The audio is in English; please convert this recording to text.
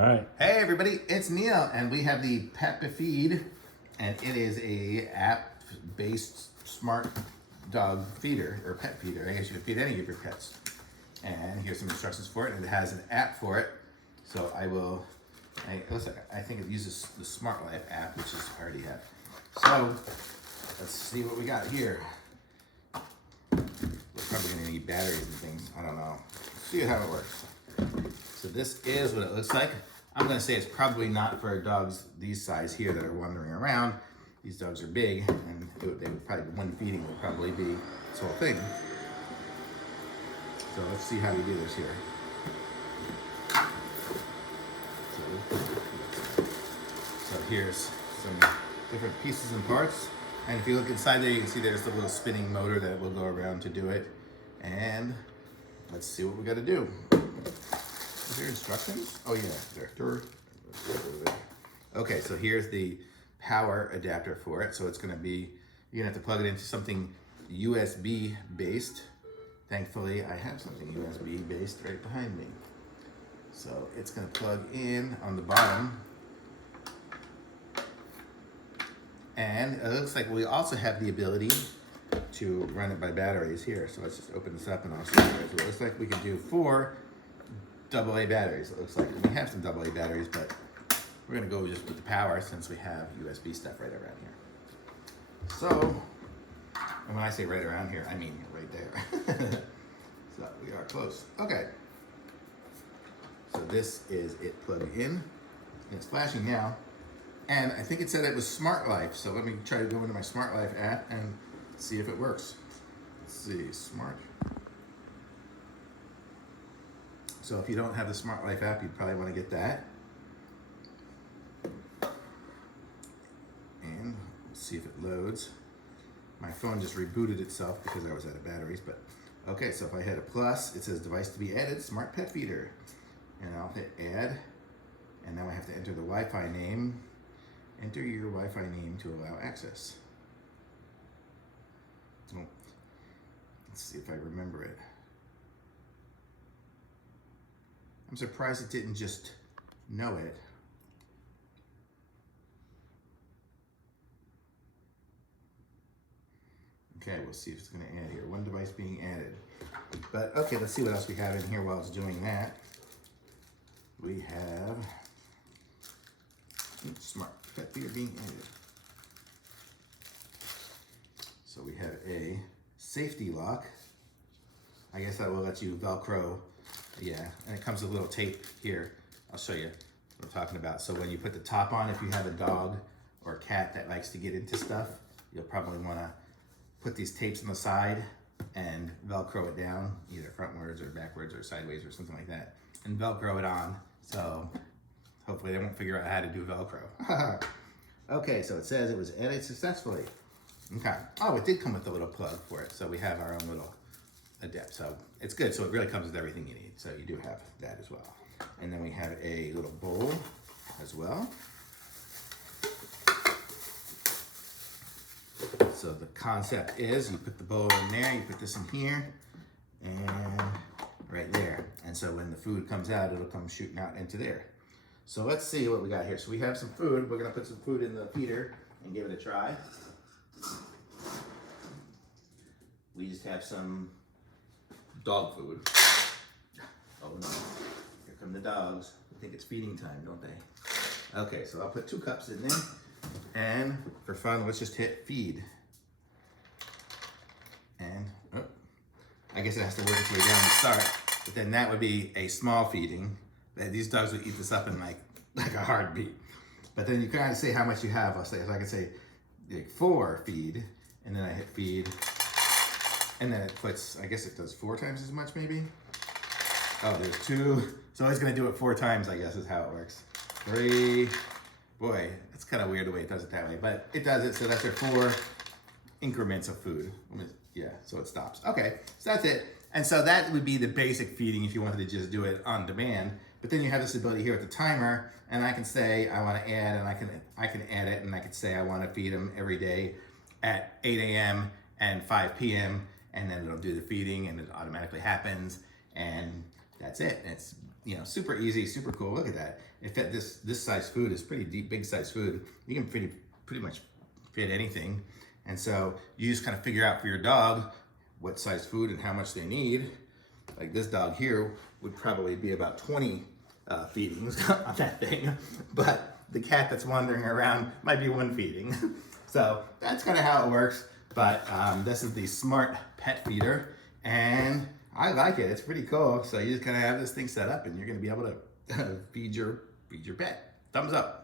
All right. Hey everybody, it's Neil, and we have the PAPIFEED, and it is a app-based smart dog feeder, or pet feeder. I guess you can feed any of your pets. And here's some instructions for it, and it has an app for it. So I think it uses the Smart Life app, which is already have. So let's see what we got here. We're probably gonna need batteries and things. I don't know. Let's see how it works. So this is what it looks like. I'm gonna say it's probably not for dogs these size here that are wandering around. These dogs are big, and they would probably, one feeding would probably be this whole thing. So let's see how we do this here. So here's some different pieces and parts. And if you look inside there, you can see there's the little spinning motor that will go around to do it. And let's see what we gotta do. Is there instructions? Oh yeah, there. Okay, so here's the power adapter for it. So it's gonna be, you're gonna have to plug it into something USB based. Thankfully, I have something USB based right behind me. So it's gonna plug in on the bottom. And it looks like we also have the ability to run it by batteries here. So let's just open this up and I'll show you guys what it looks like. We can do 4 AA batteries. It looks like we have some AA batteries, but we're gonna go just with the power since we have USB stuff right around here. So, and when I say right around here, I mean right there. So we are close. Okay. So this is it plugged in. And it's flashing now. And I think it said it was Smart Life. So let me try to go into my Smart Life app and see if it works. Let's see, Smart. So if you don't have the Smart Life app, you'd probably want to get that. And let's see if it loads. My phone just rebooted itself because I was out of batteries, but okay, so if I hit a plus, it says device to be added, Smart Pet Feeder. And I'll hit add, and now I have to enter the Wi-Fi name. Enter your Wi-Fi name to allow access. So let's see if I remember it. I'm surprised it didn't just know it. Okay, we'll see if it's gonna add here. One device being added. But okay, let's see what else we have in here while it's doing that. We have Smart Pet Feeder being added. So we have a safety lock. I guess that will let you Velcro. Yeah, and it comes with a little tape here. I'll show you what I'm talking about. So when you put the top on, if you have a dog or a cat that likes to get into stuff, you'll probably wanna put these tapes on the side and Velcro it down, either frontwards or backwards or sideways or something like that, and Velcro it on. So hopefully they won't figure out how to do Velcro. Okay, so it says it was added successfully. Okay. Oh, it did come with a little plug for it. So we have our own little adapter. So it's good. So it really comes with everything you need. So you do have that as well. And then we have a little bowl as well. So the concept is you put the bowl in there, you put this in here, and right there. And so when the food comes out, it'll come shooting out into there. So let's see what we got here. So we have some food. We're gonna put some food in the feeder and give it a try. We just have some dog food. Oh no, here come the dogs. I think it's feeding time, don't they? Okay, so I'll put 2 cups in there. And for fun, let's just hit feed. And oh, I guess it has to work its way down to start. But then that would be a small feeding. These dogs would eat this up in like a heartbeat. But then you kind of say how much you have. So I can say like 4 feed, and then I hit feed. And then it puts, I guess it does 4 times as much maybe. Oh, there's 2. So it's gonna do it 4 times, I guess is how it works. 3, boy, it's kind of weird the way it does it that way, but it does it. So that's your 4 increments of food. Yeah, so it stops. Okay, so that's it. And so that would be the basic feeding if you wanted to just do it on demand. But then you have this ability here with the timer, and I can say I want to add, and I can add it, and I can say I want to feed them every day at 8 a.m. and 5 p.m. and then it'll do the feeding, and it automatically happens, and that's it. It's you know, super easy, super cool. Look at that. It fit this size food is pretty deep, big size food. You can pretty much fit anything. And so you just kind of figure out for your dog what size food and how much they need. Like this dog here would probably be about 20 feedings on that thing, but the cat that's wandering around might be one feeding. So that's kind of how it works. But this is the Smart Pet Feeder, and I like it. It's pretty cool. So you just kind of have this thing set up, and you're going to be able to feed your pet. Thumbs up.